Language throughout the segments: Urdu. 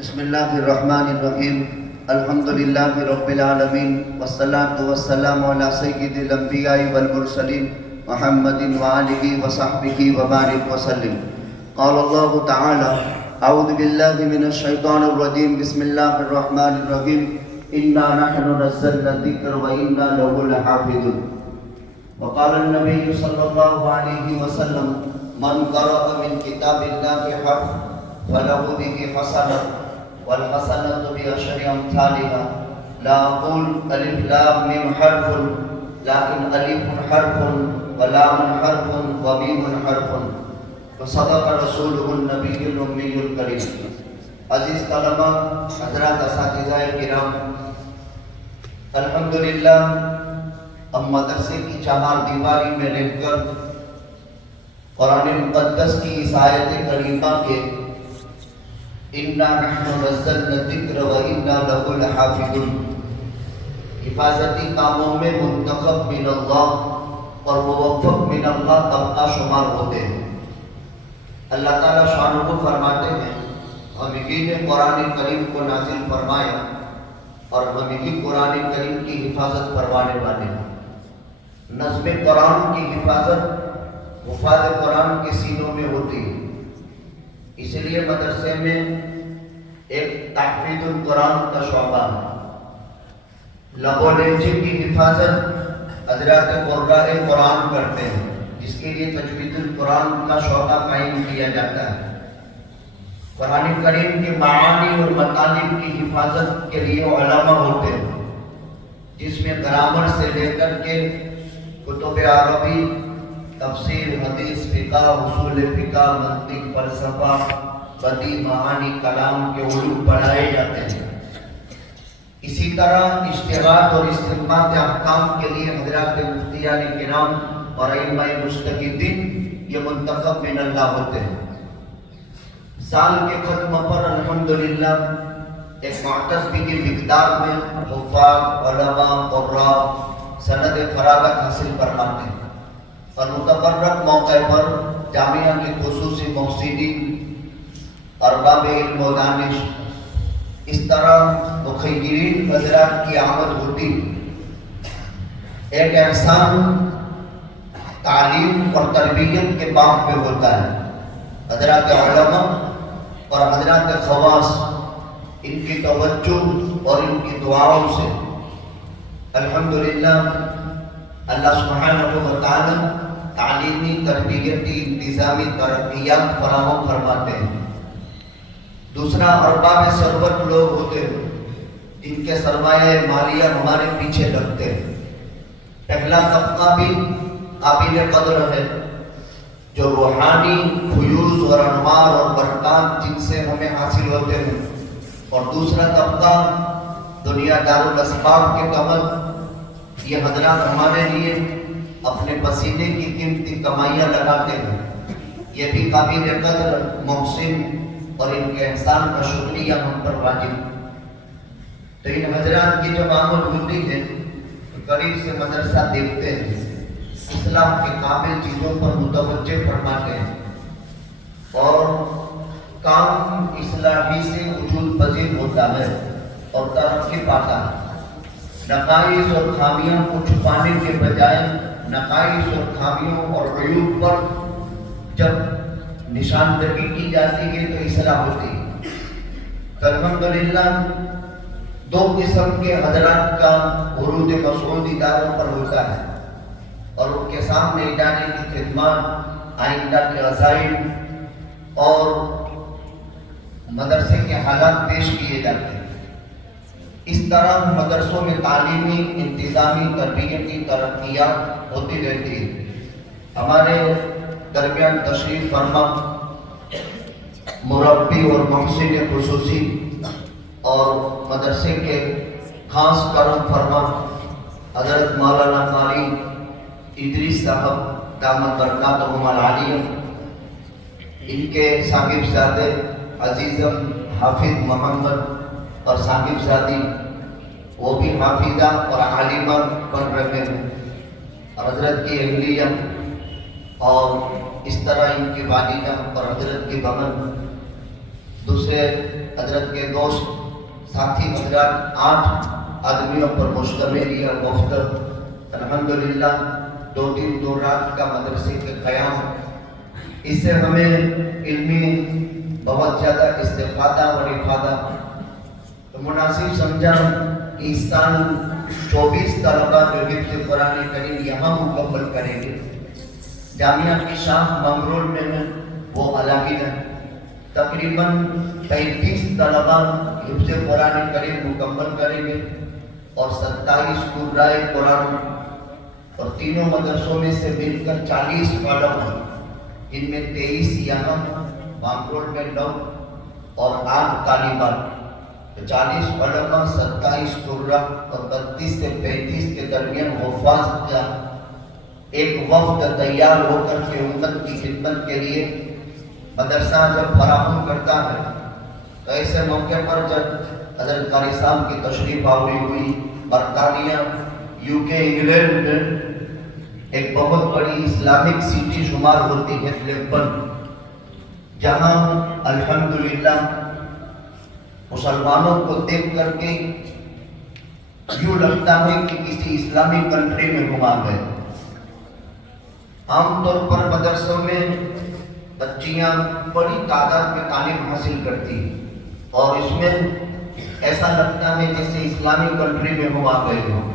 بسم الله الرحمن الرحيم الحمد لله رب العالمين والصلاة والسلام على سيد الأنبياء والمرسلين محمد وآله وصحبه وبارك وسلم. قال الله تعالى: أعوذ بالله من الشيطان الرجيم بسم الله الرحمن الرحيم إنا نحن نزلنا الذكر وإنا له لحافظون. وقال النبي صلى الله عليه وسلم: من قرأ من كتاب الله حرف فله به حسنة والحسنة بعشر أمثالها. لا أقول ألف لام ميم حرف، لكن ألف حرف ولام حرف وميم حرف. وصدق رسوله النبي الأمي الكريم. عزیز طلبہ، حضرات اساتذہ کرام، الحمدللہ ہم مدرسے کی چہار دیواری میں رہ کر قرآن مقدس کی اس آیت کریمہ کے اِنَّا نَحْنُ نَزَّلْنَا الذِّكْرَ وَإِنَّا لَهُ لَحَافِظُونَ حفاظتی کاموں میں منتخب من اللہ اور موفق من اللہ طبقہ شمار ہوتے ہیں. اللہ تعالیٰ شانہ کو فرماتے ہیں: ہم ہی نے قرآن کریم کو نازل فرمایا اور ہم ہی قرآن کریم کی حفاظت فرمانے والے ہیں. نظم قرآن کی حفاظت حفاظ قرآن کے سینوں میں ہوتی ہے. اس لیے مدرسے میں ایک تحفیظ القرآن کا شعبہ ہے. لب و لہجے کی حفاظت حضرات قرآن کرتے ہیں، جس کے لیے تجوید القرآن کا شعبہ قائم کیا جاتا ہے. قرآن کریم کے معانی اور مطالب کی حفاظت کے لیے علماء ہوتے ہیں، جس میں گرامر سے لے کر کے کتب عربی، تفسیر، حدیث، فقہ، اصول فقہ، منطق، فلسفہ، بدیع، معانی، کلام کے علوم پڑھائے جاتے ہیں. اسی طرح اشتہاد اور استنباط احکام کے لیے حضرات مفتیان کرام اور ائمہ مجتہدین یہ منتخب من اللہ ہوتے ہیں. سال کے ختم پر الحمدللہ ایک معتصبی کی مقدار میں حفاظ، علماء، قراء سند فراغت حاصل فرماتے ہیں اور متفرق موقع پر جامعہ کے خصوصی محسنین، ارباب علم و دانش، اس طرح مخیرین حضرات کی آمد ہوتی. ایک احسان تعلیم اور تربیت کے باب پہ ہوتا ہے. حضرات علماء اور حضرات خواص ان کی توجہ اور ان کی دعاؤں سے الحمدللہ اللہ سبحانہ و تعالی تعلیمی، تربیتی، انتظامی ترقیات فراہم فرماتے ہیں. دوسرا، ارباب ثروت لوگ ہوتے ہیں جن کے سرمایہ مالیہ ہمارے پیچھے لگتے ہیں. پہلا طبقہ بھی قابل قدر ہے جو روحانی فیوز اور انوار اور برکات جن سے ہمیں حاصل ہوتے ہیں، اور دوسرا طبقہ دنیا دار الاسباب کے قبل. یہ حضرات ہمارے لیے اپنے پسینے کی قیمتی کمائیاں لگاتے ہیں. یہ بھی قابل قدر، محسن اور ان کے احسان کا شکریہ ہم پر واجب. تو ان حضرات کی جب آمد ہوتی ہے تو قریب سے مدرسہ دیکھتے ہیں، اسلام کے قابل چیزوں پر متوجہ فرماتے ہیں اور کام اصلاحی سے وجود پذیر ہوتا ہے اور ترقی پاتا ہے. نقائص اور خامیوں کو چھپانے کے بجائے نقائص اور خامیوں اور عیوب پر جب نشاندہی کی جاتی ہے تو اصلاح ہوتی ہے. الحمدللہ دو قسم کے حضرات کا عروج مسعود اداروں پر ہوتا ہے اور ان کے سامنے ادارے کی خدمات، آئندہ کے عزائم اور مدرسے کے حالات پیش کیے جاتے ہیں. اس طرح مدرسوں میں تعلیمی، انتظامی، تربیتی ترقیات ہوتی رہتی ہے. ہمارے درمیان تشریف فرما مربی اور محسن خصوصی اور مدرسے کے خاص کرم فرما حضرت مولانا قاری ادریس صاحب دامت برکاتہم العالیہ، ان کے صاحبزادے عزیزم حافظ محمد اور صاحبزادی وہ بھی حافظہ اور عالمہ بن رہے ہیں، اور حضرت کی اہلیہ اور اس طرح ان کی والدہ اور حضرت کی بہن دوسرے حضرت کے دوست ساتھی حضرات 8 آدمیوں پر مشتمل یہ وفد الحمدللہ 2 رات کا مدرسے کے قیام، اس سے ہمیں علمی بہت زیادہ استفادہ اور افادہ، تو مناسب سمجھا کہ اس سال 24 طلبہ جو حفظ قرآن کریم یہاں مکمل کریں گے۔ جامعہ کی شاخ منگرول میں ہے، وہ علاقی ہے، تقریباً 35 طلبہ حفظ قرآن کریم مکمل کریں گے اور 27 قرائے قرآن، اور تینوں مدرسوں میں سے مل کر 40 علماء، ان میں 23 یہاں منگرول میں 9 اور 8 طالبات، 40 علماء، 27 قراء اور 32 سے 35 کے درمیان حفاظ کا ایک وفد تیار ہو کر کے امت کی خدمت کے لیے مدرسہ جب فراہم کرتا ہے، تو ایسے موقع پر جب حضرت قاری صاحب کی تشریف آوری ہوئی برطانیہ، UK، انگلینڈ میں ایک بہت بڑی اسلامک سٹی شمار ہوتی ہے بلیکبرن، جہاں الحمدللہ مسلمانوں کو دیکھ کر کے یوں لگتا ہے کہ کسی اسلامی کنٹری میں گھما گئے۔ عام طور پر مدرسوں میں بچیاں بڑی تعداد میں تعلیم حاصل کرتی اور اس میں ایسا لگتا ہے جیسے اسلامی کنٹری میں گھما گئے ہوں۔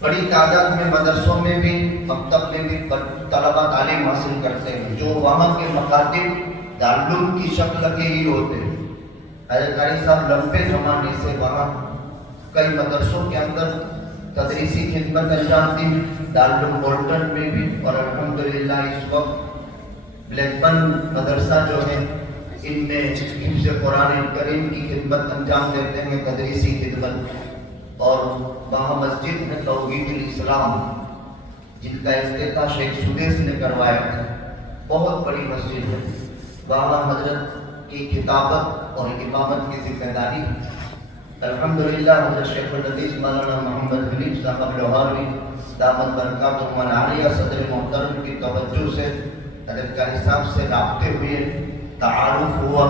بڑی تعداد میں مدرسوں میں بھی، مکتب میں بھی طلبہ تعلیم حاصل کرتے ہیں، جو وہاں کے مکاتب دارالعلوم کی شکل کے ہی ہوتے ہیں۔ حضرت قاری صاحب لمبے زمانے سے وہاں کئی مدرسوں کے اندر تدریسی خدمت انجام دی، دارالعلوم بولٹن میں بھی، اور الحمدللہ اس وقت بلیکبرن مدرسہ جو ہے ان میں حفظ قرآن کریم کی خدمت انجام دیتے ہیں، تدریسی خدمت، اور وہاں مسجد میں توحید الاسلام جن کا افتتاح شیخ سدیس نے کروایا تھا، بہت بڑی مسجد ہے، وہاں حضرت کی کتابت اور امامت کی ذمہ داری ہے۔ الحمدللہ حضرت شیخ الحدیث مولانا محمد حنیف صاحب لاہوری دامت برکاتہم العالیہ صدر محترم کی توجہ سے حضرت قاری صاحب سے رابطے ہوئے، تعارف ہوا۔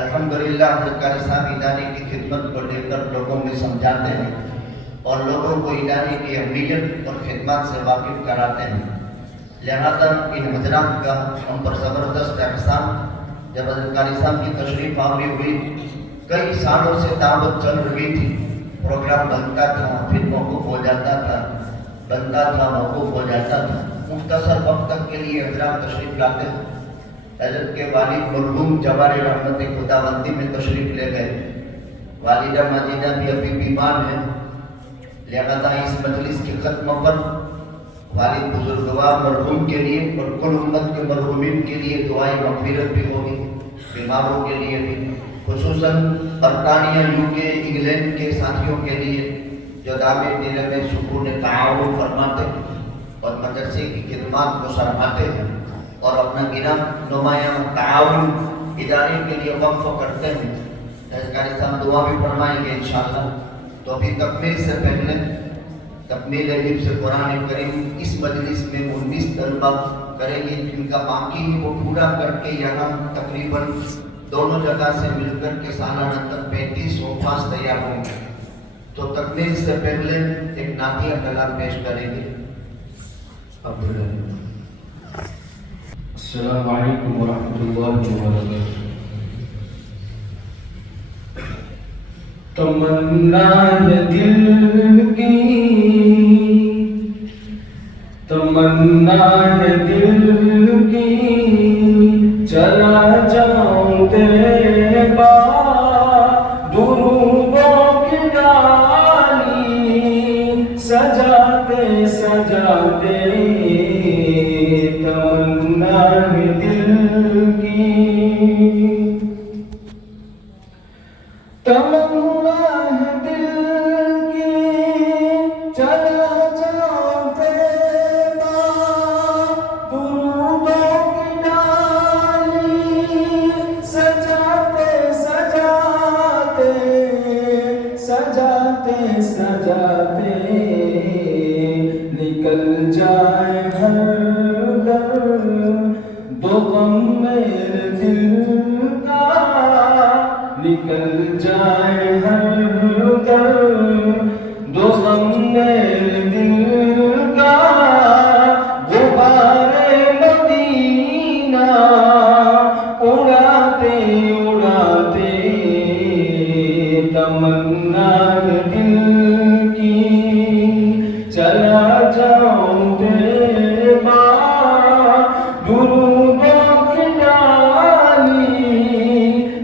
الحمدللہ حضرت قاری صاحب ادارے کی خدمت کو لے کر لوگوں میں سمجھاتے ہیں اور لوگوں کو ادارے کی اہمیت اور خدمات سے واقف کراتے ہیں، لہذا ان حضرات کا ہم پر زبردست احسان۔ جب حضرت قاری صاحب کی تشریف آوری ہوئی، کئی سالوں سے دعوت چل رہی تھی، پروگرام بنتا تھا، پھر موقوف ہو جاتا تھا، بنتا تھا، موقوف ہو جاتا تھا، مختصر وقت تک کے لیے حضرات تشریف لاتے ہیں۔ حضرت کے والد مرحوم جوار رحمت خداوندی میں تشریف لے گئے، والدہ ماجدہ بھی ابھی بیمار ہیں، لہذا اس مجلس کے ختم پر والد بزرگوار مرحوم کے لیے اور کل امت کے مرحومین کے لیے دعائیں مغفرت بھی ہوگی، بیماروں کے لیے بھی، خصوصاً برطانیہ، UK، انگلینڈ کے ساتھیوں کے لیے جو دعوے دینے میں سکون تعاون فرماتے اور مدرسے کی خدمات کو سراہتے ہیں اور اپنا گنا نمایاں تعاون ادارے کے لیے وقف کرتے ہیں۔ حضرت قاری صاحب دعا بھی فرمائیں گے انشاءاللہ۔ تو ابھی تکمیل سے پہلے تکمیل حفظ قرآن کریم اس مجلس میں 19 طلبہ کریں گے، جن کا باقی وہ پورا کر کے یہاں تقریباً دونوں جگہ سے مل کر کے سالانہ تک 35 حفاظ تیار ہوں گے۔ تو تکمیل سے پہلے ایک نعتیہ کلام پیش کریں گے۔ عبداللہ۔ السلام علیکم ورحمۃ اللہ وبرکاتہ۔ تمنا ہے دل کی، تمنا ہے دل کی، چلا جاؤں تیرے پاس، دروبوں کی ڈالی سجاتے سجاتے، تمنا ہے دل کی، تمنا ہے دل کی، چلا جاؤں تیرے پاس، دروبوں کی ڈالی سجاتے سجاتے، سجاتے سجاتے، نکل جائے ہر در دو غم میرے دل کا، نکل جائے ہر درد و غم میرے دل کا، غبار مدینہ اڑاتے اڑاتے تمنا دل کی چلا جاؤں بے بار، درودوں کی ڈالی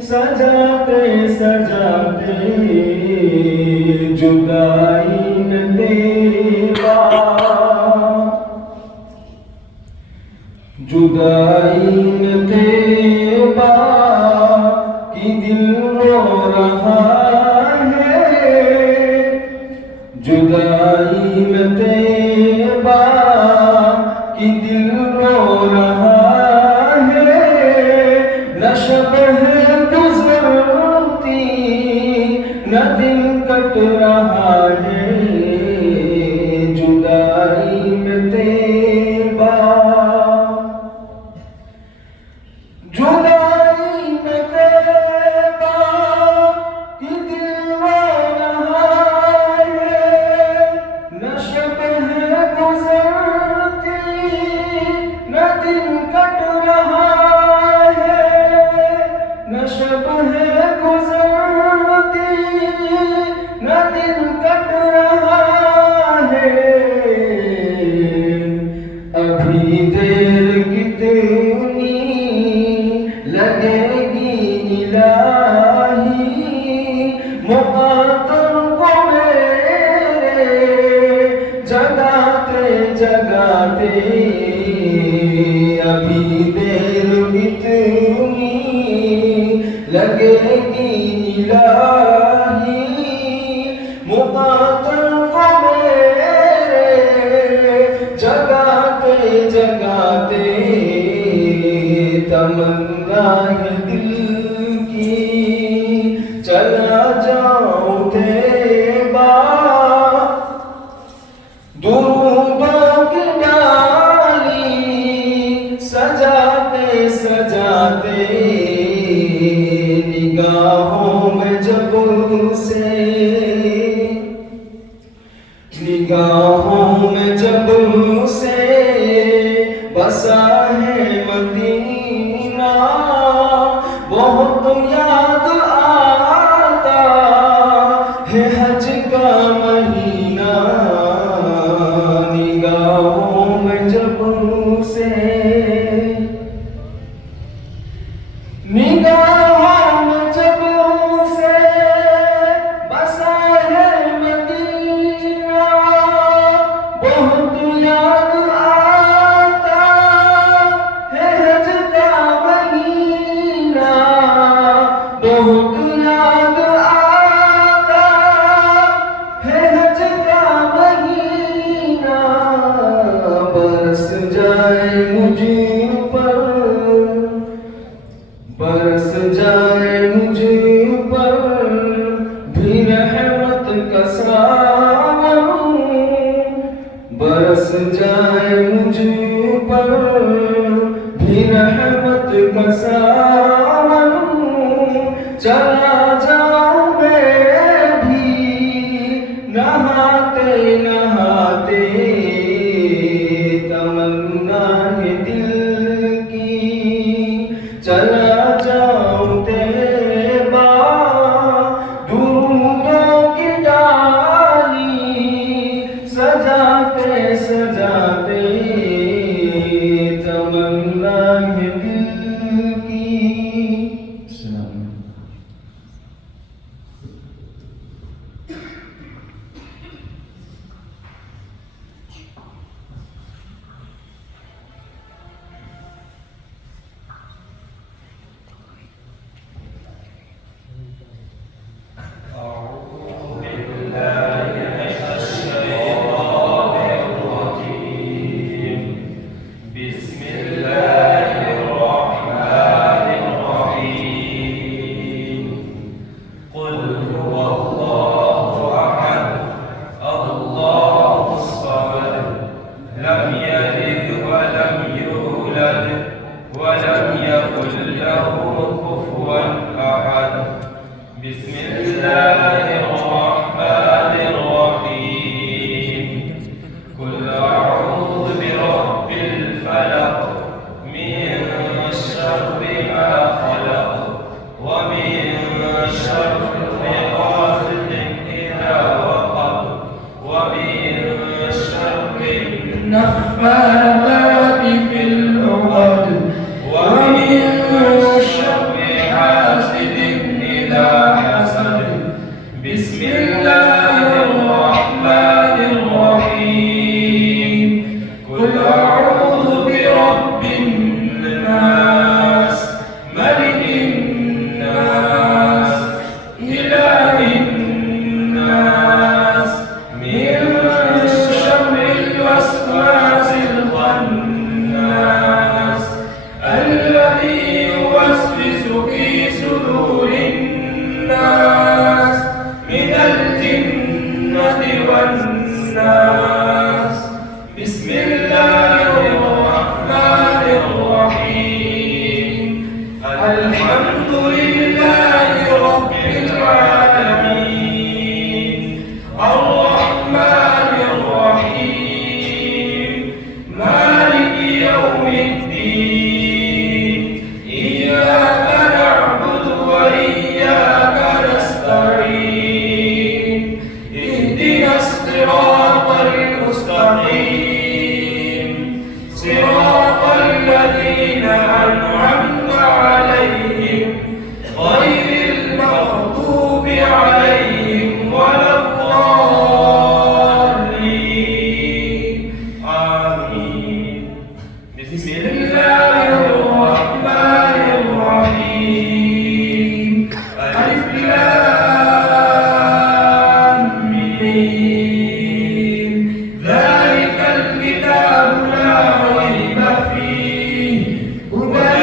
سجاتے سجاتے جدائی میں دیوا، جدائی میں دیوا کی دل رو رہا ہے، جدائی میں دیوا کی دل رو رہا ہے، نہ شب ہے گزرتی نہ دن کٹ رہا ہے، جدائی میں دیوا، جدائی میں دیوا کی دل رو رہا ہے، نہ شب ہے گزرتی نہ دن کٹ رہا ہے، نہ شب ہے گزرتی نہ دن کٹ رہا ہے، ابھی دیر کتنی لگے گی الہی، مقدر کو میرے جگاتے جگاتے، ابھی دیر کتنی لگے گی الہی، مقدر کو میرے جگاتے جگاتے تمنا ہے دل کی چلا جاؤں دیبا، درودوں کی ڈالی سجاتے سجاتے نگاہوں میں جب سے، نگاہوں میں جب سے بسا ہے مدینہ، بہت یاد آتا ہے حج کا مہینہ، نگاہوں میں جب سے، نگاہوں میں جب سے بسا ہے مدینہ، بہت یاد آتا ہے حج کا مہینہ، بہت یاد آتا ہے حج کا مہینہ، برس جائے مجھ پر، برس جائے مجھ پر بھی رحمت کا ساون، برس جائے مجھ پر بھی رحمت کا ساون، چلا جاؤں میں بھی نہاتے نہاتے تمنا ہے دل کی چلا جاؤں دیبا، درودوں کی ڈالی سجاتے سجاتے تمنا ہے دل کی. بسم الله الرحمن الرحيم قل أعوذ برب الفلق من شر ما خلق ومن شر غاسق إذا وقب ومن شر النفاثات في العقد ومن شر حاسد إذا حسد بسم الله الرحمن الرحيم قل أعوذ برب الناس ملك الناس إله الناس من شر الوسواس الخناس الذي يوسوس في صدور الناس من الجنة والناس بسم الله الرحمن الرحيم الحمد لله رب العالمين الرحمن الرحيم مالك يوم الدين إياك نعبد وإياك نستعين اهدنا الصراط المستقيم صراط الذين أنعمت عليهم غير المغضوب عليهم ولا الضالين آمين بسم الله الرحمن الرحيم ألف لام ميم ذلك الكتاب لا ريب فيه هدى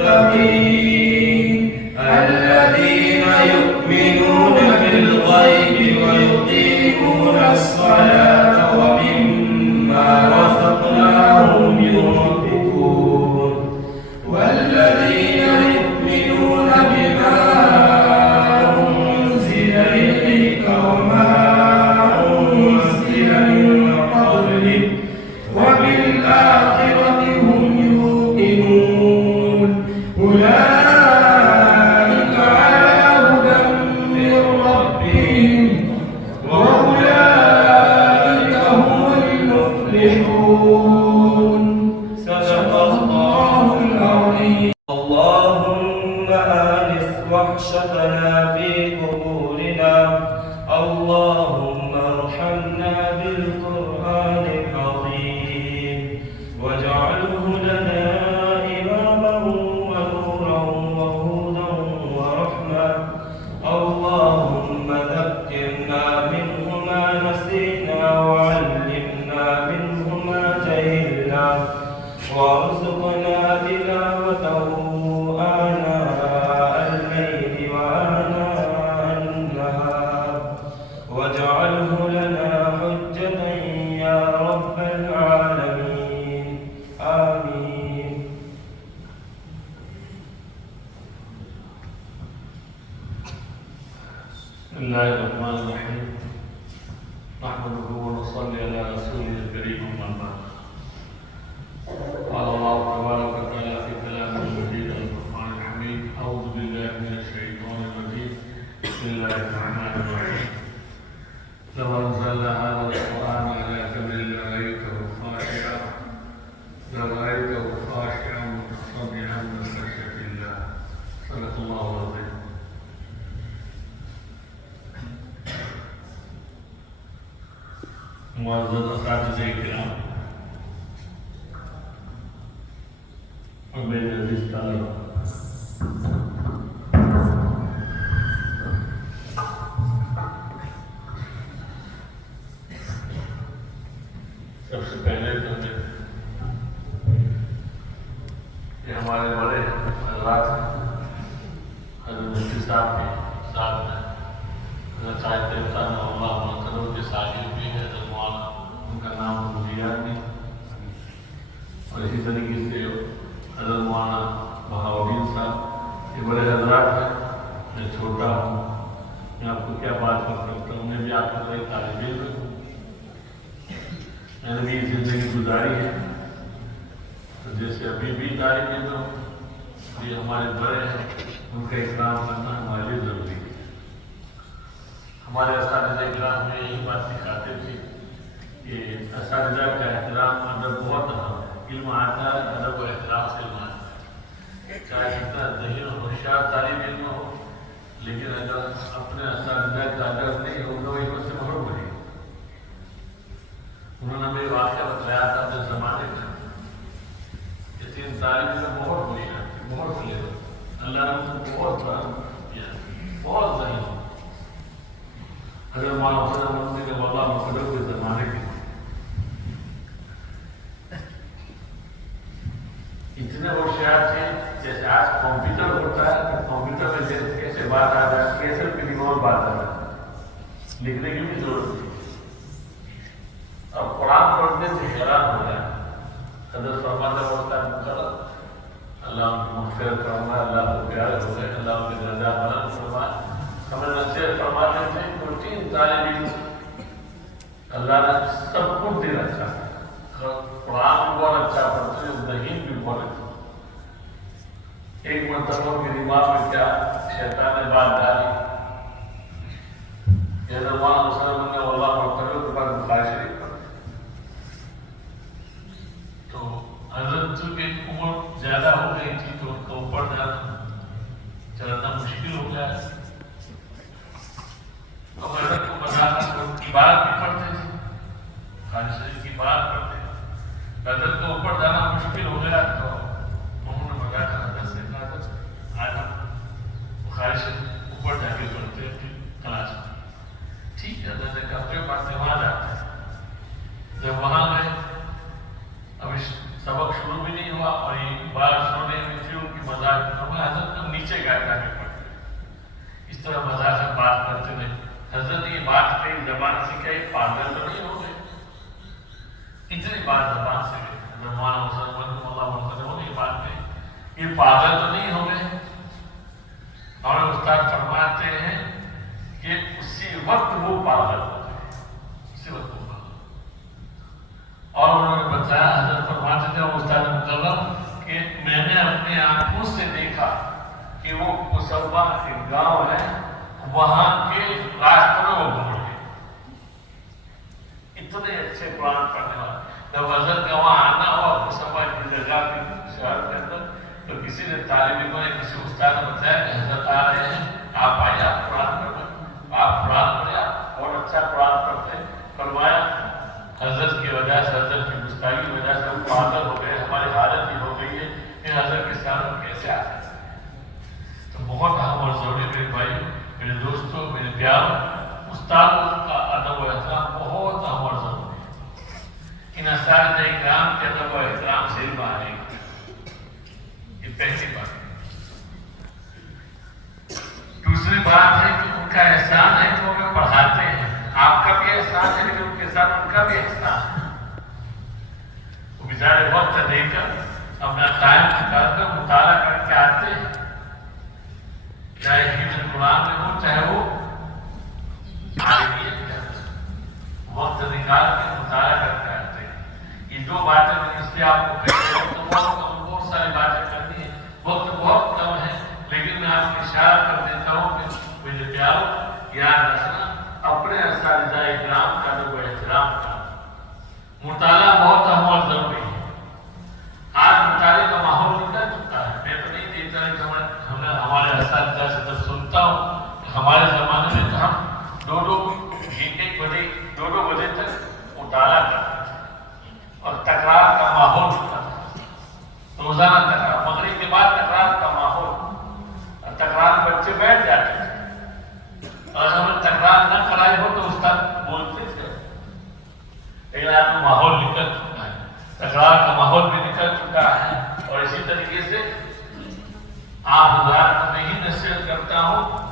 للمتقين الذين يؤمنون بالغيب ويقيمون الصلاة ومما رزقناهم ينفقون والذين يؤمنون بما أنزل إليك وما أنزل من قبلك وبالآخرة هم يوقنون أولئك على هدى من ربهم وأولئك هم المفلحون صدق الله العظيم اللهم آنس وحشتنا في قبورنا اللهم ارحمنا بالقرآن العظيم واجعله لنا إماما ونورا وهدى ورحمة اللهم ذكرنا منه ما نسينا وعلمنا منه ما جهلنا وارزقنا تلاوته آناء الليل وآناء النهار واجعله لنا حجة يا رب العالمين آمين بسم الله الرحمن الرحيم نحمده ونصلي على رسوله الكريم أما بعد قال الله تبارك وتعالى في كلامه المجيد القرآن الحميد أعوذ بالله من الشيطان الرجيم بسم الله الرحمن الرحيم لو أنزلنا هذا القرآن على جبل لرأيته خاشعا متصدعا من خشية الله صدق الله العظيم. معزز اساتذہ کرام اور میرے عزیز طلبہ، سب سے پہلے تو یہ ہمارے بڑے حضرات حضرت مفتی صاحب کے ساتھ میں حضرت صاحب دیوتان اللہ منصروں کے ساحل بھی ہے، حضرت مولانا ان کا نام مجھے نہیں، اور اسی طریقے سے حضرت مولانا بہاؤدین صاحب یہ بڑے حضرات ہیں، چھوٹا ہوں، میں آپ کو کیا بات کر سکتا ہوں، میں بھی آپ کا کوئی طالب علم ہوں، میں نے بھی زندگی گزاری ہے، تو جیسے ابھی بھی طالب علم ہوں، یہ ہمارے بڑے ہیں، ان کا احترام کرنا ہمارے لیے ضروری ہے۔ ہمارے اساتذہ اکرام میں یہی بات سکھاتے تھے کہ اساتذہ کا احترام ادب بہت اہم ہے، علم آتا ہے ادب و احترام سے علم آتا ہے، چاہے کتنا ذہین و ہوشیار طالب علم ہو، لیکن اگر اپنے اساتذہ کا ادب نہیں ہوگا وہ علم سے محروم رہے گا۔ انہوں نے ہمیں واقعہ بتایا تھا اپنے زمانے کا کہ 3 طالب علم بہت ہوشیار تھے، بہت کلیور، اللہ نے ان کو بہت کیا، بہت ذہین، اگر مولانا حسین احمد نے واللہ مقدر کے زمانے کے اتنے ہوشیار تھے، جیسے آج کمپیوٹر ہوتا ہے تو کمپیوٹر میں جیسے کیسے بات آ جائے، کیسے پریمول بات آ جائے، لکھنے کی بھی ضرورت نہیں۔ اب قرآن پڑھنے سے حیران ہو جائے، حضرت فرماتا ہوتا ہے مقرر اللہ ان کو مغفرت فرمائے، اللہ کو پیارے ہو گئے، اللہ ان کے درجہ بلند فرمائے۔ ہمیں نصیحت فرماتے تھے کہ 3 طالب علم اللہ نے سب کچھ دے رکھا ہے، قرآن بھی بہت اچھا پڑھتے ہیں، ذہین بھی بہت اچھا۔ ایک مرتبہ کے دماغ میں کیا شیطان نے بات ڈالی، یہ مولانا حسین نے واللہ مرتبہ کے بعد بخاری شریف پڑھا، تو حضرت کی عمر زیادہ ہو گئی تھی تو ان کو اوپر جانا چلنا مشکل ہو گیا، تو حضرت کو بتانا ان کی بات بھی پڑھتے تھے، بخاری شریف کی بات پڑھتے تھے، حضرت کو اوپر جانا مشکل ہو گیا تو انہوں نے بتایا تھا حضرت سے کہا تھا آج ہم بخاری شریف اوپر جا کے پڑھتے ہیں پھر کلاس میں، ٹھیک ہے حضرت نے کہا پھر پڑھتے وہاں جاتے ہیں۔ جب وہاں گئے ابھی سبق شروع بھی نہیں ہوا اور یہ بات سننے میں پھر ان کی مذاق میں حضرت ہم نیچے گئے جا کے پڑھتے، اس طرح مذاق سے بات کرتے رہے۔ حضرت نے یہ بات کئی زبان سے کیا یہ پاگل تو نہیں ہو گئے، اتنی بات زبان سے گئے، حضرت مولانا حسین اللہ مرتضی نے یہ بات کہی یہ پاگل تو نہیں ہو گئے، اور استاد فرماتے ہیں کہ اسی وقت وہ پاگل ہو گئے، اسی وقت وہ پاگل، اور انہوں نے بتایا حضرت فرماتے تھے استاد مکرم کہ میں نے اپنے آنکھوں سے دیکھا کہ وہ کسبہ ایک گاؤں ہے، وہاں کے راستے میں وہ گھوم گئے، اتنے اچھے قرآن پڑھنے والے۔ جب حضرت کا وہاں آنا ہوا کسبہ کی جگہ کی شہر کے اندر تو کسی نے طالب علموں نے کسی استاد نے بتایا کہ حضرت آ رہے ہیں، آپ آئیے، آپ قرآن پڑھیں، آپ قرآن پڑھیں، آپ بہت اچھا قرآن پڑھتے ہیں۔ فرمایا حضرت کی وجہ سے، حضرت کی گستاخی کی وجہ سے ہم پاگل ہو گئے، ہماری حالت یہ ہو گئی ہے کہ حضرت کے سامنے ہم کیسے آ گئے۔ تو بہت اہم اور ضروری میرے بھائی، میرے دوستوں، میرے پیاروں، استادوں کا ادب و احترام بہت اہم اور ضروری ہے۔ ان اساتذہ اکرام کے ادب و احترام سے ہی باہر ہے، یہ پہلی بات۔ دوسری بات ہے کہ ان کا احسان ہے کہ وہ ہمیں پڑھاتے ہیں، آپ کا بھی احسان ہے لیکن ان کے ساتھ ان کا بھی احسان ہے۔ وہ بیچارے وقت دے کر اپنا ٹائم نکال کر مطالعہ کر کے آتے ہیں، چاہے حفظ قرآن میں ہو چاہے وہ عالمیت کے اندر، وقت نکال کے مطالعہ کر کے آتے ہیں۔ یہ 2 باتیں میں اس لیے آپ کو کہتے ہیں، بہت ساری باتیں کرنی ہے، وقت بہت کم ہے، لیکن میں آپ کو اشارہ کر دیتا ہوں کہ میرے پیاروں یاد رکھنا اپنے اساتذہ اکرام کا ادب و احترام کا مطالعہ بہت اہم اور ضروری ہے۔ آج مطالعے کا ماحول نکل چکا ہے، میں تو نہیں دیکھتا کہ ہمارے اساتذہ سے جب سنتا ہوں کہ ہمارے زمانے میں تو ہم 1 بجے 2 بجے تک مطالعہ کرتے تھے اور تکرار کا ماحول ہوتا تھا، روزانہ تکرار، مغرب کے بعد تکرار کا ماحول، اور تکرار میں بچے بیٹھ جاتے تھے، اور ہمیں تکرار نہ کرائی ہو تو استاد بولتے تھے، لیکن آج ماحول نکل چکا ہے، تکرار کا ماحول بھی نکل چکا ہے۔ اور اسی طریقے سے آپ حضرات کو میں ہی نصیحت کرتا ہوں،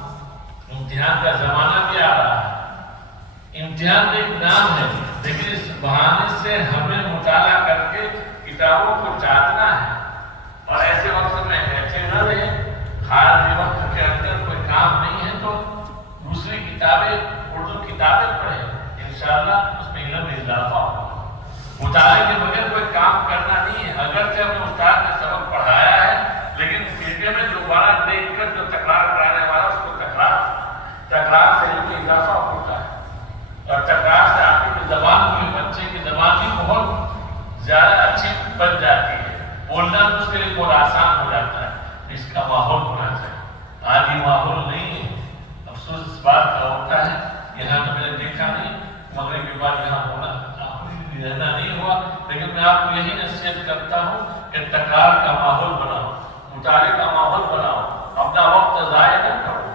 امتحان کا زمانہ بھی آ رہا ہے، امتحان ایک نام ہے، لیکن اس بہانے سے ہمیں مطالعہ کر کے کتابوں کو چاٹنا ہے، اور ایسے وقت میں ایسے نہ رہے، خاص وقت کے اندر کوئی کام نہیں ہے کتابیں اردو کتابیں پڑھیں، انشاءاللہ اس میں علم میں اضافہ ہوگا۔ مطالعے کے بغیر کوئی کام کرنا نہیں ہے۔ اگرچہ اپنے استاد نے سبق پڑھایا ہے لیکن سیکھنے میں دوبارہ دیکھ کر جو تکرار کرانے والا اس کو تکرار سے علم میں اضافہ ہوتا ہے، اور تکرار سے آپ کی زبان بھی، بچے کی زبان بھی بہت زیادہ اچھی بن جاتی ہے، بولنا اس کے لیے بہت آسان ہو جاتا ہے۔ اس کا ماحول ہونا چاہیے، آج یہ ماحول نہیں ہے۔ افسوس اس بات کا ہوتا ہے، یہاں تو میں نے دیکھا نہیں، مغرب کے بعد یہاں ہونا رہنا نہیں ہوا، لیکن میں آپ کو یہی نصیحت کرتا ہوں کہ تکرار کا ماحول بناؤ، مطالعے کا ماحول بناؤ، اپنا وقت ضائع نہ کرو۔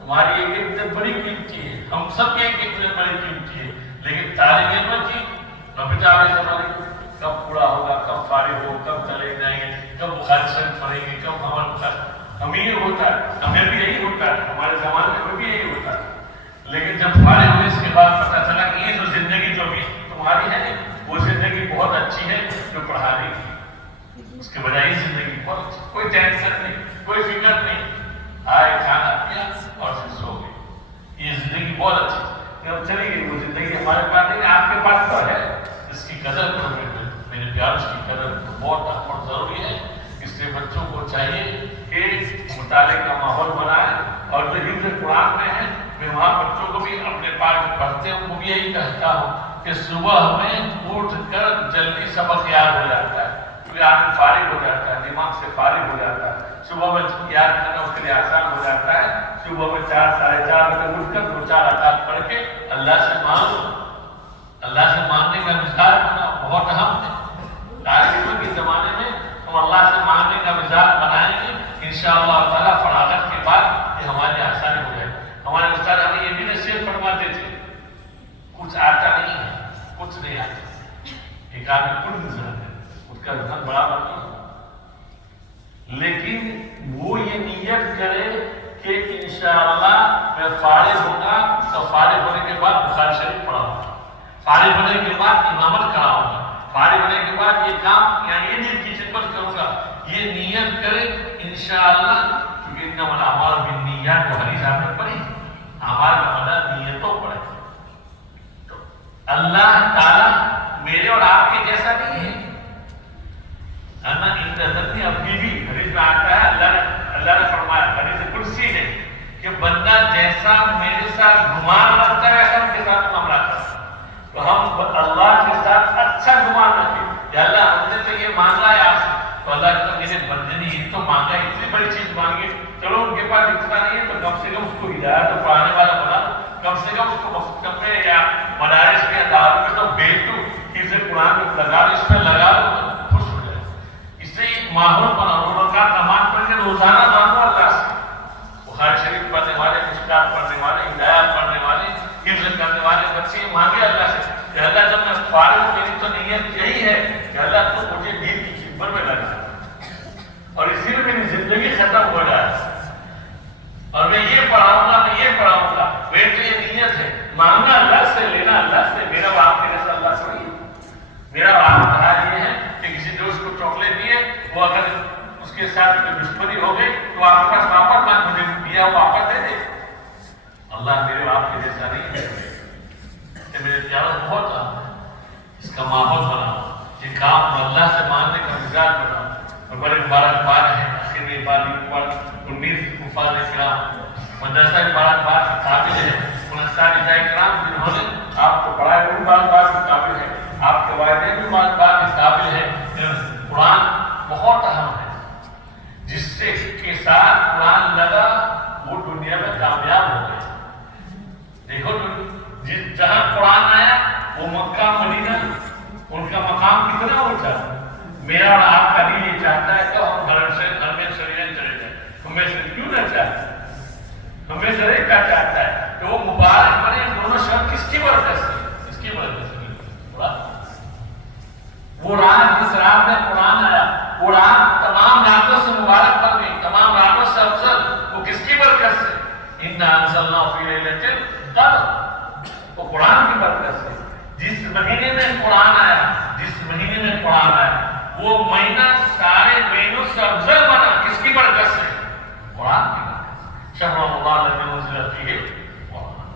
تمہاری ایک اتنی بڑی قیمتی ہے، ہم سب کی ایک اتنی بڑی قیمتی ہے، لیکن طالب علم کی کب پورا ہوگا، کب فارغ ہو، کب چلے جائیں گے، کب بخاری شریف پڑھیں گے، کب امیر ہوتا ہے، ہمیں بھی یہی ہوتا ہے، ہمارے زمانے میں بھی یہی ہوتا ہے۔ لیکن جب فارغ ہوئے اس کے بعد پتہ چلا کہ یہ جو زندگی جو بھی تمہاری ہے وہ زندگی بہت اچھی ہے جو پڑھانے کی، اس کے بجائے یہ زندگی بہت اچھی، کوئی ٹینشن نہیں، کوئی فکر نہیں، آئے کھانا پیا اور پھر سو گئے، یہ زندگی بہت اچھی ہے۔ جب چلی گئی وہ زندگی ہمارے پاس نہیں، آپ کے پاس تو ہے، اس کی قدر کرو میرے پیار، اس کی قدر بہت ضروری ہے۔ اس لیے بچوں کو چاہیے کہ مطالعے کا ماحول بنائیں، اور جو حفظ قرآن میں ہے میں وہاں بچوں کو بھی اپنے پاس پڑھتے ہیں ان کو بھی یہی کہتا ہوں کہ صبح میں اٹھ کر جلدی سبق یاد ہو جاتا ہے، کیونکہ آدمی فارغ ہو جاتا ہے، دماغ سے فارغ ہو جاتا ہے، صبح میں یاد کرنا اس کے لیے آسان ہو جاتا ہے۔ صبح میں 4 ساڑھے 4 بجے اٹھ کر 2-4 رکعت پڑھ کے اللہ سے مانگو، اللہ سے مانگنے کا مزاج بنا بہت اہم ہے۔ طالب علم کے زمانے میں ہم اللہ سے مانگنے کا مزاج بنائیں گے، انشاءاللہ تعالیٰ فراغت کے بعد یہ ہماری آسانی ہو جائے گی۔ ہمارے استاد ہمیں یہ بھی نصیحت فرماتے تھے، کچھ آتا نہیں ہے، کچھ نہیں آتا، ایک آدمی کل انسان ہے، اس کا انسان برابر نہیں ہے، لیکن وہ یہ نیت کرے کہ انشاءاللہ میں فارغ ہوگا تو فارغ ہونے کے بعد بخاری شریف پڑھاؤں گا، فارغ ہونے کے بعد امامت کراؤں گا، فارغ ہونے کے بعد یہ کام یا یہ دن کی خدمت کروں گا، یہ نیت کرے انشاءاللہ، کیونکہ انما الاعمال بالنیات وہ حدیث آپ نے پڑھی، اعمال کا مطلب نیتوں پر ہے۔ تو اللہ تعالیٰ میرے اور آپ کے جیسا نہیں ہے، ابھی بھی حدیث میں آتا ہے، اللہ نے فرمایا، حدیث قدسی ہے کہ بندہ جیسا میرے ساتھ گمان رکھتا ہے ایسا ان کے ساتھ معاملہ کرتا ہے، تو ہم اللہ کے ساتھ اچھا گمان رکھیں، یا اللہ ہم نے تو یہ مانگا ہے آپ سے، تو اللہ کا میرے بندے نے یہ تو مانگا ہے، اتنی بڑی چیز مانگی، چلو ان کے پاس اتنا نہیں ہے تو کم سے کم اس کو ہدایت اور پڑھانے والا بنا دو، کم سے کم اس کو مکتب میں یا مدارس میں دعوت میں تو بھیج دو، اسے قرآن میں لگا دو، اس پہ لگا دو، خوش ہو جائے۔ اس سے ایک ماحول بناؤ، رکعت نماز پڑھ کے روزانہ مانگو اللہ سے، بخاری شریف پڑھنے والے، مشکات پڑھنے والے، ہدایات پڑھنے والے، حفظ کرنے والے بچے مانگے اللہ سے کہ اللہ جب میں فارغ ہوں میری تو نیت یہی ہے کہ اللہ تو مجھے دین کی خدمت میں لگا، اور اسی میں میری زندگی ختم ہو جائے، اور میں یہ پڑھاؤں گا، میں یہ پڑھاؤں گا، میری تو یہ نیت ہے، مانگنا اللہ سے، لینا اللہ سے۔ میرا باپ میرے سے اللہ سے نہیں، میرا باپ کہا یہ ہے کہ کسی دوست کو چاکلیٹ دیے، وہ اگر اس کے ساتھ کوئی دشمنی ہو گئی تو آپ کے پاس واپس مانگ، مجھے دیا واپس دے دے۔ اللہ میرے باپ کے جیسا نہیں ہے، کہ میرے پیاروں بہت اہم ہے، اس کا ماحول بناؤ، یہ کام اللہ سے مانگنے کا مزاج بناؤ، اور بڑے مبارکباد ہے آخر میں باری پر 19 حفاظ کرام مدرسہ مبارکباد کے قابل ہے، ان اساتذہ کرام جنہوں نے آپ کو پڑھایا وہ مبارکباد کے قابل ہے، آپ کے والدین بھی مبارکباد کے قابل ہے۔ قرآن بہت اہم ہے، جس سے کے ساتھ قرآن لگا وہ دنیا میں کامیاب ہو گئے۔ دیکھو جہاں قرآن آیا وہ مکہ مدینہ ان کا مقام کتنا اونچا، میرا اور آپ کا دل یہ چاہتا ہے کہ ہم گھر میں شریعت چلے جائیں، ہمیں سے کیوں نہ چاہتا ہے، ہمیں سے ایک کا چاہتا ہے کہ وہ مبارک بنے دونوں شب کس کی برکت سے، اس کی برکت سے۔ وہ رات جس رات میں قرآن آیا وہ رات تمام راتوں سے مبارک بن گئی، تمام راتوں سے افضل، وہ کس کی برکت سے؟ اِنَّا أَنزَلْنَاهُ فِي لَيْلَةٍ قَدْرٍ، وہ قرآن کی برکت سے۔ جس مہینے میں قرآن آیا، جس مہینے میں قرآن آیا وہ مہینہ سارے مہینوں سے افضل بنا، کس کی برکت سے؟ قرآن کی برکت سے۔ شهر رمضان الذي أنزل فيه القرآن،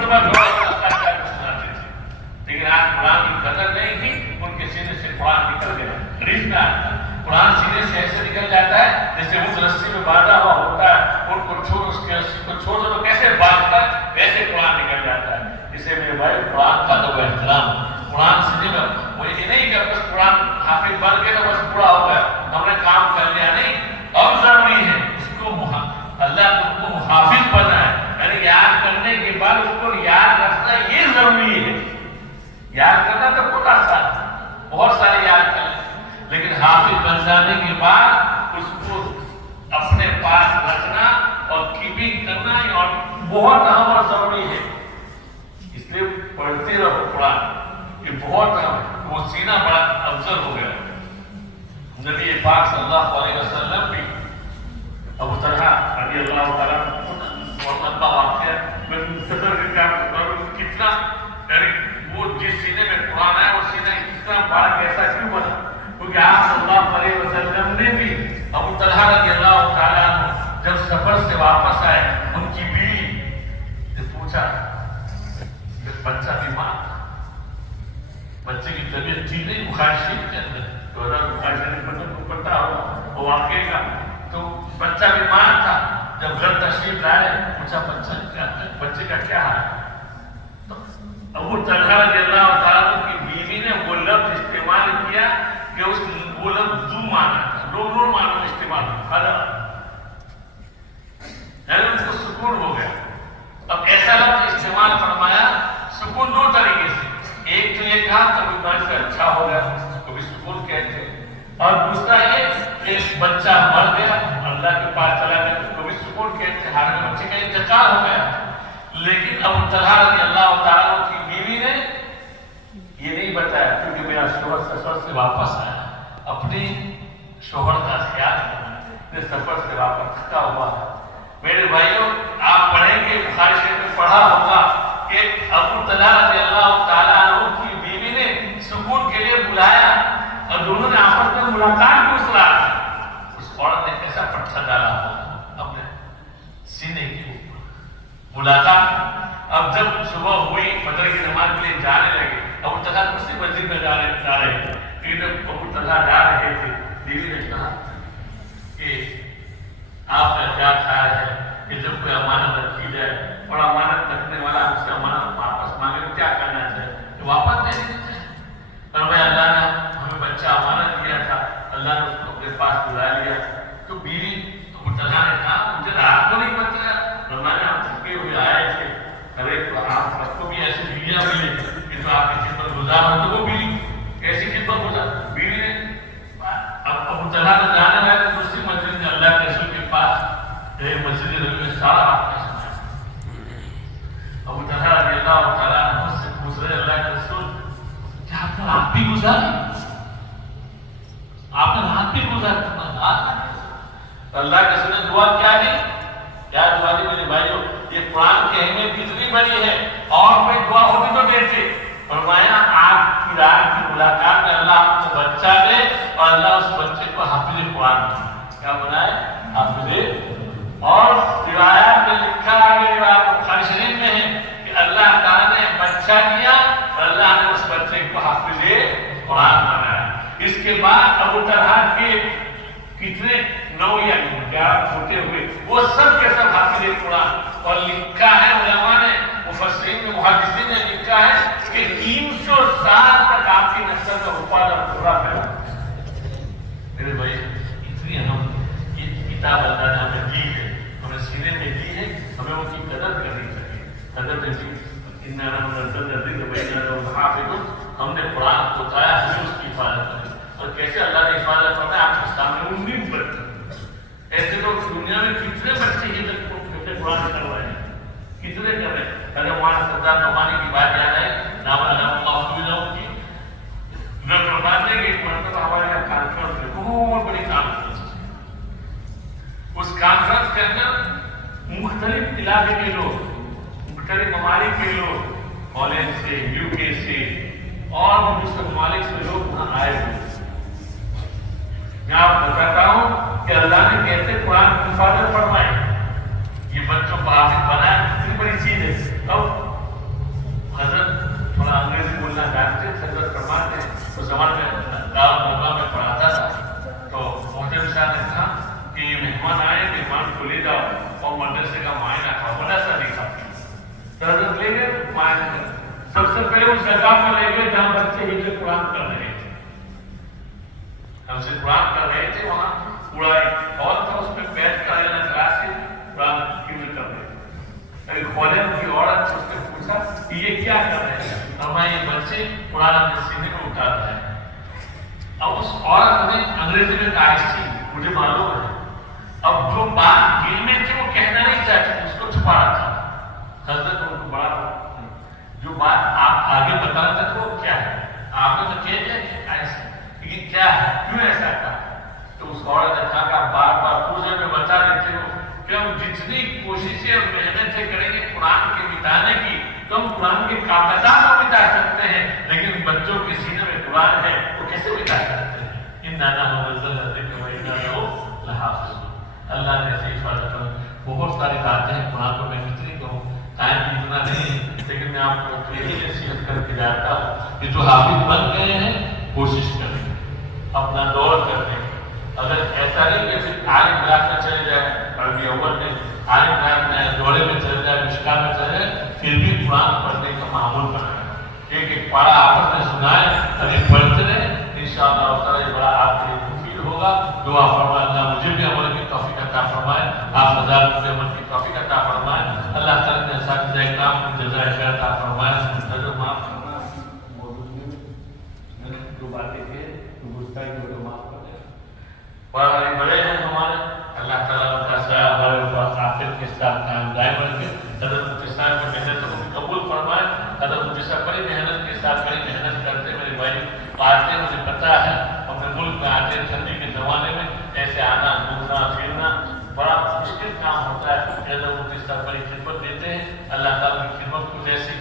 مرتبہ دعا سناتے تھے، لیکن آج قرآن کی قدر نہیں کی، ان کے سینے سے قرآن نکل گیا. رشتہ قرآن سینے سے ایسے نکل جاتا ہے جیسے اس رسی میں باندھا ہوا ہوتا ہے، ان کو چھوڑ، اس کے رسی کو چھوڑ دو تو کیسے باندھتا ہے ویسے قرآن نکل جاتا ہے. اسے میرے بھائی قرآن کا تو احترام، قرآن سینے میں وہ یہ نہیں کہ بس قرآن حافظ بن کے تو بس پورا ہو گیا، ہم نے کام کر لیا. نہیں، اب ضروری ہے اس کو اللہ تم کو محافظ بنا ہے، یعنی یاد کرنے کے بعد اس کو یاد رکھنا یہ ضروری ہے. یاد کرنا تو بہت آسان ہے، بہت سارے یاد کر لیں، لیکن حافظ بن جانے کے بعد اس کو اپنے پاس رکھنا اور کیپنگ کرنا اور بہت اہم اور ضروری ہے. اس لیے پڑھتے رہو قرآن، یہ بہت اہم ہے. وہ سینہ بڑا افضل ہو گیا. نبی پاک صلی اللہ علیہ وسلم بھی ابو طلحہ رضی اللہ تعالیٰ بہت لمبا واقعہ، میں صدر کے کام کتنا، یعنی وہ جس سینے میں قرآن ہے وہ سینہ اتنا بڑا کیسا کیوں بنا؟ کیونکہ آپ صلی اللہ علیہ وسلم نے بھی ابو طلحہ رضی اللہ تعالیٰ عنہ جب سفر سے واپس آئے، ان کی بیوی نے پوچھا، بچہ بیمار تھا، بچے کی طبیعت ٹھیک نہیں، بخار شریف کے اندر بخار شریف کو پڑتا ہوگا وہ واقعے کا، تو بچہ بیمار تھا. جب گھر تشریف لائے پوچھا بچے کا کیا حال ہے؟ تو ابو طلحہ رضی اللہ تعالیٰ کی بیوی نے وہ لفظ استعمال کیا کہ اس وہ لفظ زو مانا تھا، لو مانا استعمال ہوا، یعنی اس کو سکون ہو گیا. اب ایسا لفظ استعمال فرمایا سکون دو طریقے سے، ایک تو یہ کہا کبھی من سے اچھا ہو گیا، کبھی سکون کہتے ہیں، اور دوسرا یہ کہ بچہ مر گیا اللہ کے پاس چلا گیا تو بھی سکون کہتے ہیں، ہمارے بچے کا انتقال ہو گیا. لیکن ابو طلحہ رضی اللہ تعالیٰ کی بیوی نے یہ نہیں بتایا کیونکہ میرا شوہر سفر سے واپس آیا، اپنی شوہر کا خیال کرنا، سفر سے واپس تھکا ہوا ہے. میرے بھائیوں آپ پڑھیں گے بخاری شریف میں پڑھا ہوگا کہ ابو طلحہ رضی اللہ تعالیٰ کی بیوی نے سکون کے لیے بلایا اور دونوں نے آپس میں ملاقات کو سنا. اس عورت نے کیسا پٹھا ڈالا اپنے سینے کے اوپر ملاقات. اب جب صبح ہوئی فجر کی نماز کے لیے جانے لگے، ابو طلحہ اسی مسجد میں جا رہے تھے. جب ابو طلحہ جا رہے تھے بیوی نے کہا کہ آپ کا کیا خیال ہے کہ جب کوئی امانت رکھی جائے اور امانت رکھنے والا اس سے امانت واپس مانگے تو کیا کرنا چاہیے؟ کہ واپس دے دینا چاہیے. اور میں اللہ نے ہمیں بچہ امانت دیا تھا، اللہ نے اس کو اپنے پاس بلا لیا. تو بیوی ابو طلحہ نے کہا مجھے رات کو نہیں بتایا، میں نے آپ تھکے ہوئے آئے تھے، ارے تو آپ کو بھی ایسی بیویاں ملے کہ جو آپ کی خدمت گزار ہو. تو وہ بیوی کیسی خدمت گزار؟ بیوی نے اب ابو طلحہ نے جانے والے دوسری مسجد میں اللہ کے رسول کے پاس مسجد نبی میں سارا واقعہ سنایا. ابو طلحہ رضی اللہ تعالیٰ عنہ سے پوچھ رہے اللہ کے رسول کیا آپ نے رات بھی گزاری؟ آپ نے رات بھی گزاری؟ اللہ کے رسول نے دعا کیا دی؟ کیا دعا دی میرے بھائیوں؟ یہ قرآن کی اہمیت کتنی بڑی ہے، اور کوئی دعا ہوتی تو دیتے. فرمایا آپ کی رات کی ملاقات میں اللہ آپ کو بچہ دے اور اللہ اس بچے کو حافظ قرآن دے. کیا بنائے؟ حافظ. اور روایات میں لکھا آگے روایت بخاری شریف میں ہے کہ اللہ تعالیٰ نے بچہ دیا اور اللہ نے اس بچے کو حافظ قرآن بنایا. اس کے بعد ابو طلحہ کے کتنے نو یا گیارہ چھوٹے ہوئے، وہ سب کے سب حافظ قرآن. اور لکھا ہے علماء نے، مفسرین نے، محدثین نے لکھا ہے کہ 300 سال تک آپ کی نسل کا حفاظت پورا کرا. میرے بھائی اتنی اہم یہ کتاب اللہ نے ہمیں دی ہے، ہمیں سینے میں دی ہے، ہمیں ان کی قدر کرنی چاہیے. قدر نہیں ہم نے قرآن کو اتارا، ہمیں اس کی حفاظت کریں. اور کیسے اللہ نے حفاظت کرنا ہے آپ کے سامنے 19 بچے. ایسے تو دنیا میں کتنے بچے ہی تک قرآن کر رہے ہیں، کتنے کر رہے ہیں. اگر مولانا سردار نعمانی کی بات یاد ہے، نام اللہ کی جو فرماتے ہیں کہ مرتبہ ہمارے یہاں کانفرنس ہے، بہت بڑی کانفرنس. اس کانفرنس کے اندر مختلف علاقے کے لوگ، مختلف ممالک کے لوگ، ہالینڈ سے، یو کے سے اور دوسرے ممالک سے لوگ وہاں آئے ہوئے. میں آپ بتاتا ہوں کہ اللہ نے کیسے قرآن کی حفاظت فرمائی. یہ بچوں کو حافظ بنایا کتنی بڑی چیز ہے. اب آئے ہیں سب سے پہلے اس جگہ پر لے گئے جہاں بچے حفظ قرآن کر رہے تھے. ہم سے قرآن کر رہے تھے وہاں پورا ایک ہال تھا اس میں بیٹھ کر اللہ کلاس سے قرآن حفظ کر رہے تھے. ابھی کھولے ان کی عورت سے اس نے پوچھا کہ یہ کیا کر رہے ہیں؟ ہمارے یہ بچے قرآن اپنے سینے میں اتار رہے ہیں. اب اس عورت نے انگریزی میں کہا تھی مجھے معلوم ہے. اب جو بات دل میں تھی وہ کہنا نہیں چاہتی اس کو چھپا رہا تھا. حضرت ان کو بڑا جو بات آپ آگے بتانا چاہتے وہ کیا ہے؟ آپ نے تو کہہ دیا کہ ایسا یہ کیا ہے کیوں ایسا کہا؟ تو اس عورت نے کہا کہ آپ بار بار پوچھنے میں بتا دیتے ہو کہ ہم جتنی کوششیں اور محنتیں کریں گے قرآن کے مٹانے کی تو ہم قرآن کے کاغذات کو مٹا سکتے ہیں لیکن بچوں کے سینے میں قرآن ہے وہ کیسے مٹا سکتے ہیں؟ ان نانا اللہ نے ایسی حفاظت بہت ساری باتیں ہیں قرآن کو میں کتنی کہوں ٹائم اتنا نہیں ہے لیکن میں آپ کو یہی نصیحت کر کے جاتا ہوں کہ جو حافظ بن گئے ہیں کوشش کریں اپنا دور کریں. اگر ایسا نہیں کہ صرف عالم کلاس میں چلے جائے عربی اول میں عالم کلاس میں دورے میں چلے جائے مشکا میں چلے جائے پھر بھی قرآن پڑھنے کا معمول بنائے ایک ایک پارا آپس میں سنائے ابھی پڑھتے رہے انشاءاللہ تعالی یہ بڑا آپ کے لیے مفید ہوگا. دعا فرمائے اللہ مجھے بھی عمل کی توفیق عطا فرمائے آپ ہزار روپے عمل کی توفیق عطا فرمائے. اللہ تعالیٰ نے اساتذہ اکرام کو جزائے خیر عطا فرمائے. جو معاف کرنا جو باتیں تھے گستاخی کو معاف کر دیں. بڑے بڑے ہیں ہمارے اللہ تعالیٰ کا سایہ ہمارے اوپر آخر کے ساتھ قائم دائم رکھے. حضرت مفتی صاحب کی محنت کو بھی قبول فرمائے. حضرت مفتی صاحب بڑی محنت کے ساتھ بڑی محنت کرتے میرے بھائی آتے مجھے پتا ہے اپنے ملک میں آتے ٹھنڈی کے زمانے میں ایسے آنا گھومنا پھرنا بڑا مشکل کام ہوتا ہے. حضرت مفتی صاحب بڑی خدمت دیتے ہیں. اللہ تعالیٰ کی خدمت کو جیسے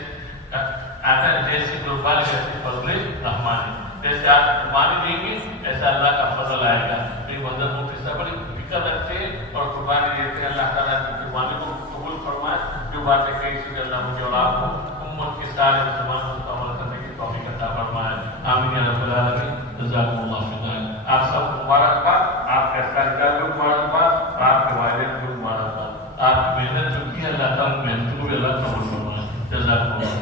آتا ہے جیسے قربان ویسے فضل رحمانی جیسے آپ قربانی دیں گے ایسا اللہ کا فضل آئے گا. حضرت مفتی صاحب بڑی فکر رکھتے ہیں اور قربانی دیتے ہیں. اللہ تعالیٰ کی قربانی کو قبول فرمائے. جو باتیں کہی تھی اللہ مجھے اور آپ کو امت کے سارے مسلمانوں کو عمل کرنے کی توفیق عطا فرمائے. آمین یا رب العالمین. جزاکم اللہ خیر. آپ سب کو مبارکباد. آپ کا سرکار کو مبارکباد. آپ کے والدین کو مبارکباد. آپ کی محنت جو کی اللہ تعالیٰ محنت کو بھی اللہ قبول فرمائے. جزاکم اللہ.